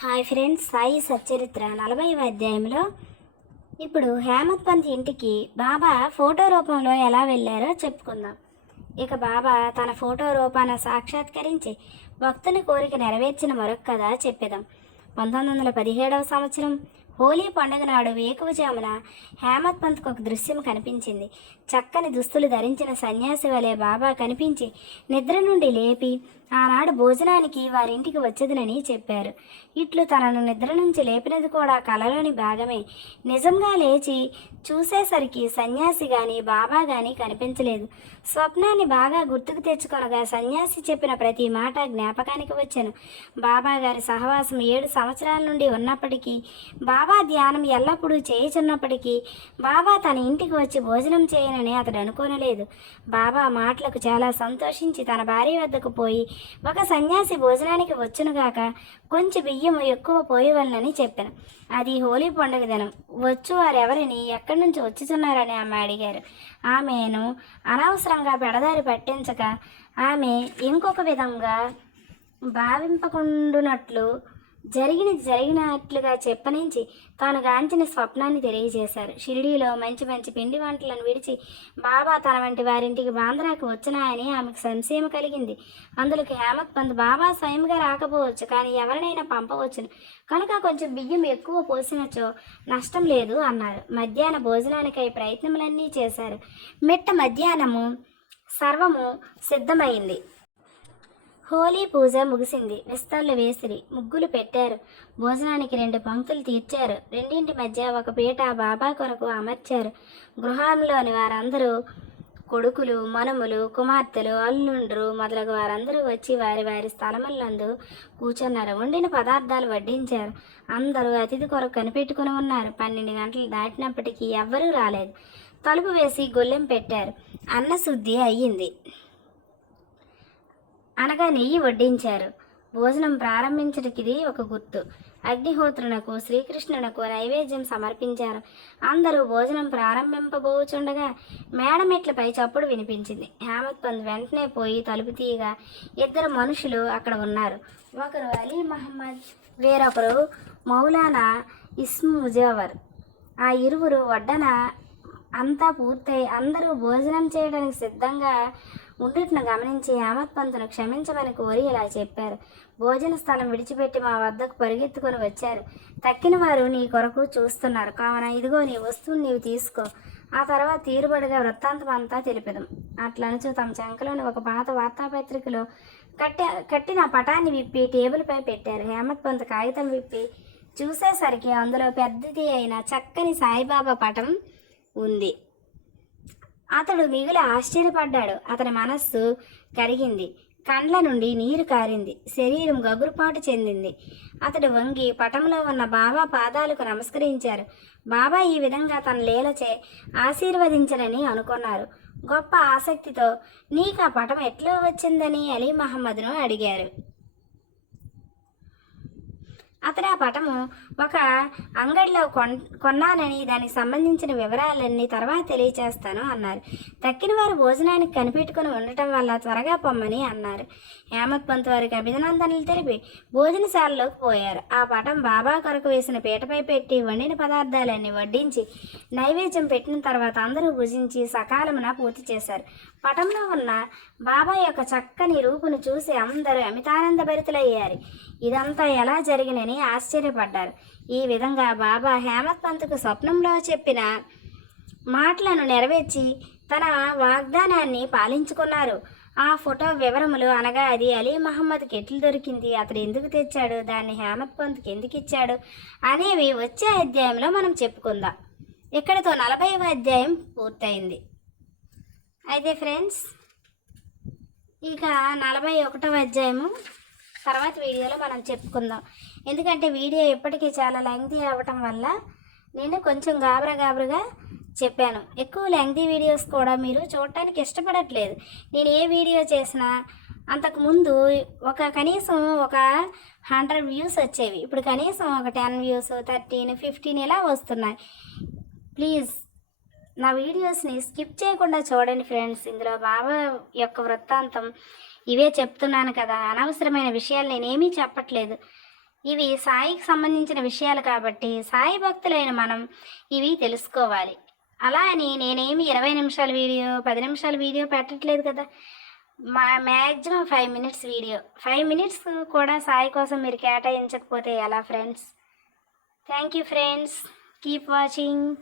Hi friends Sai Satcharitra నలభై అధ్యాయంలో. ఇప్పుడు హేమత్ పంత్ ఇంటికి బాబా ఫోటో రూపంలో ఎలా వెళ్ళారో చెప్పుకుందాం. ఇక బాబా తన ఫోటో రూపాన సాక్షాత్కరించి భక్తుని కోరిక నెరవేర్చిన మరొక కథ చెప్పేదాం పంతొమ్మిది వందల పదిహేడవ సంవత్సరం హోలీ పండుగ నాడు వేకువజామున హేమత్ పంత్కు ఒక దృశ్యం కనిపించింది. చక్కని దుస్తులు ధరించిన సన్యాసి వలె బాబా కనిపించి నిద్ర నుండి లేపి ఆనాడు భోజనానికి వారింటికి వచ్చేదినని చెప్పారు. ఇట్లు తనను నిద్ర నుంచి లేపినది కూడా కలలోని భాగమే. నిజంగా లేచి చూసేసరికి సన్యాసి గాని బాబా గాని కనిపించలేదు. స్వప్నాన్ని బాగా గుర్తుకు తెచ్చుకొనగా సన్యాసి చెప్పిన ప్రతి మాట జ్ఞాపకానికి వచ్చాను. బాబా గారి సహవాసం ఏడు సంవత్సరాల నుండి ఉన్నప్పటికీ బాబా ధ్యానం ఎల్లప్పుడూ చేయుచున్నప్పటికీ బాబా తన ఇంటికి వచ్చి భోజనం చేయనని అతడు అనుకోనలేదు. బాబా మాటలకు చాలా సంతోషించి తన భార్య వద్దకు పోయి ఒక సన్యాసి భోజనానికి వచ్చునుగాక కొంచెం బియ్యము ఎక్కువ పోయవలనని చెప్పాను. అది హోలీ పండుగ దినం. వచ్చు వారెవరిని ఎక్కడి నుంచి వచ్చుతున్నారని ఆమె అడిగారు. ఆమెను అనవసరంగా పెడదారి పట్టించక ఆమె ఇంకొక విధంగా భావింపకుండునట్లు జరిగినది జరిగినట్లుగా చెప్పనించి తాను గాంచిన స్వప్నాన్ని తెలియజేశారు. షిరిడీలో మంచి మంచి పిండి వంటలను విడిచి బాబా తన వంటి వారింటికి బాంద్రాకు వచ్చినాయని ఆమెకు సంశయం కలిగింది. అందులోకి హేమత్ పంత్ బాబా స్వయంగా రాకపోవచ్చు కానీ ఎవరినైనా పంపవచ్చును. కనుక కొంచెం బియ్యం ఎక్కువ పోసినచో నష్టం లేదు అన్నారు. మధ్యాహ్న భోజనానికై ప్రయత్నములన్నీ చేశారు. మిట్ట మధ్యాహ్నము సర్వము సిద్ధమైంది. హోలీ పూజ ముగిసింది. విస్తళ్ళు వేసిరి. ముగ్గులు పెట్టారు. భోజనానికి రెండు పంక్తులు తీర్చారు. రెండింటి మధ్య ఒక పీట బాబా కొరకు అమర్చారు. గృహంలోని వారందరూ కొడుకులు మనములు కుమార్తెలు అల్లుండ్రు మొదలగు వారందరూ వచ్చి వారి వారి స్థలములందు కూర్చున్నారు. వండిన పదార్థాలు వడ్డించారు. అందరూ అతిథి కొరకు కనిపెట్టుకుని ఉన్నారు. పన్నెండు గంటలు దాటినప్పటికీ ఎవ్వరూ రాలేదు. తలుపు వేసి గొల్లెం పెట్టారు. అన్న శుద్ధి అయ్యింది. అనగా నెయ్యి వడ్డించారు. భోజనం ప్రారంభించడానికి ఇది ఒక గుర్తు. అగ్నిహోత్రునకు శ్రీకృష్ణునకు నైవేద్యం సమర్పించారు. అందరూ భోజనం ప్రారంభింపబోచుండగా మేడమెట్లపై చప్పుడు వినిపించింది. హేమత్ వెంటనే పోయి తలుపు తీయగా ఇద్దరు మనుషులు అక్కడ ఉన్నారు. ఒకరు అలీ మహమ్మద్ వేరొకరు మౌలానా ఇస్ముజావర్ ఆ ఇరువురు వడ్డన అంతా పూర్తయి అందరూ భోజనం చేయడానికి సిద్ధంగా ఉండుటను గమనించి అహ్మద్ పంతును క్షమించమని కోరి ఇలా చెప్పారు. భోజన స్థలం విడిచిపెట్టి మా వద్దకు పరిగెత్తుకొని వచ్చారు. తక్కిన వారు నీ కొరకు చూస్తున్నారు. కావున ఇదిగో నీ వస్తువుని నీవు తీసుకో. ఆ తర్వాత తీరుబడిగా వృత్తాంతం అంతా తెలిపదాం. అట్లనుచు తమ చెంకలోని ఒక పాత వార్తాపత్రికలో కట్టి కట్టిన పటాన్ని విప్పి టేబుల్పై పెట్టారు. హేమత్ పంత్ కాగితం విప్పి చూసేసరికి అందులో పెద్దది అయిన చక్కని సాయిబాబా పటం ఉంది. అతడు మిగిలి ఆశ్చర్యపడ్డాడు. అతని మనస్సు కరిగింది. కండ్ల నుండి నీరు కారింది. శరీరం గగురుపాటు చెందింది. అతడు వంగి పటంలో ఉన్న బాబా పాదాలకు నమస్కరించారు. బాబా ఈ విధంగా తన లీలచే ఆశీర్వదించరని అనుకున్నారు. గొప్ప ఆసక్తితో నీకు ఆ పటం ఎట్లా వచ్చిందని అలీ మహమ్మద్ను అడిగారు. అతను ఆ పటము ఒక అంగడిలో కొన్ కొన్నానని దానికి సంబంధించిన వివరాలన్నీ తర్వాత తెలియచేస్తాను అన్నారు. తక్కిన వారు భోజనానికి కనిపెట్టుకుని ఉండటం వల్ల త్వరగా పొమ్మని అన్నారు. హేమత్ పంత్ వారికి అభినందనలు తెలిపి భోజనశాలలోకి పోయారు. ఆ పటం బాబా కొరకు వేసిన పీటపై పెట్టి వండిన పదార్థాలన్నీ వడ్డించి నైవేద్యం పెట్టిన తర్వాత అందరూ భుజించి సకాలమున పూర్తి చేశారు. పటంలో ఉన్న బాబా యొక్క చక్కని రూపును చూసి అందరూ అమితానంద భరితులయ్యారు. ఇదంతా ఎలా జరిగినని ఆశ్చర్యపడ్డారు. ఈ విధంగా బాబా హేమత్ పంత్కు స్వప్నంలో చెప్పిన మాటలను నెరవేర్చి తన వాగ్దానాన్ని పాలించుకున్నారు. ఆ ఫోటో వివరములు అనగా అది అలీ మహమ్మద్కి ఎట్లు దొరికింది అతడు ఎందుకు తెచ్చాడు దాన్ని హేమత్ పంత్కి ఎందుకు ఇచ్చాడు అనేవి వచ్చే అధ్యాయంలో మనం చెప్పుకుందాం. ఇక్కడితో నలభైవ అధ్యాయం పూర్తయింది. అయితే ఫ్రెండ్స్ ఇక నలభై ఒకటవ అధ్యాయము తర్వాత వీడియోలో మనం చెప్పుకుందాం. ఎందుకంటే వీడియో ఇప్పటికీ చాలా లెంగ్తీ అవ్వటం వల్ల నేను కొంచెం గాబరా గాబరగా చెప్పాను. ఎక్కువ లెంగ్తీ వీడియోస్ కూడా మీరు చూడటానికి ఇష్టపడట్లేదు. నేను ఏ వీడియో చేసినా అంతకుముందు ఒక కనీసం ఒక హండ్రెడ్ వ్యూస్ వచ్చేవి. ఇప్పుడు కనీసం ఒక టెన్ వ్యూస్ థర్టీన్ ఫిఫ్టీన్ ఇలా వస్తున్నాయి. ప్లీజ్ నా వీడియోస్ని స్కిప్ చేయకుండా చూడండి ఫ్రెండ్స్ ఇందులో బాబా యొక్క వృత్తాంతం ఇవే చెప్తున్నాను కదా. అనవసరమైన విషయాలు నేనేమీ చెప్పట్లేదు. ఇవి సాయికి సంబంధించిన విషయాలు కాబట్టి సాయి భక్తులైన మనం ఇవి తెలుసుకోవాలి. అలా అని నేనేమి ఇరవై నిమిషాల వీడియో పది నిమిషాల వీడియో పెట్టట్లేదు కదా. మా maximum five minutes video. Five minutes కూడా సాయి కోసం మీరు కేటాయించకపోతే ఎలా friends? Thank you friends. Keep watching.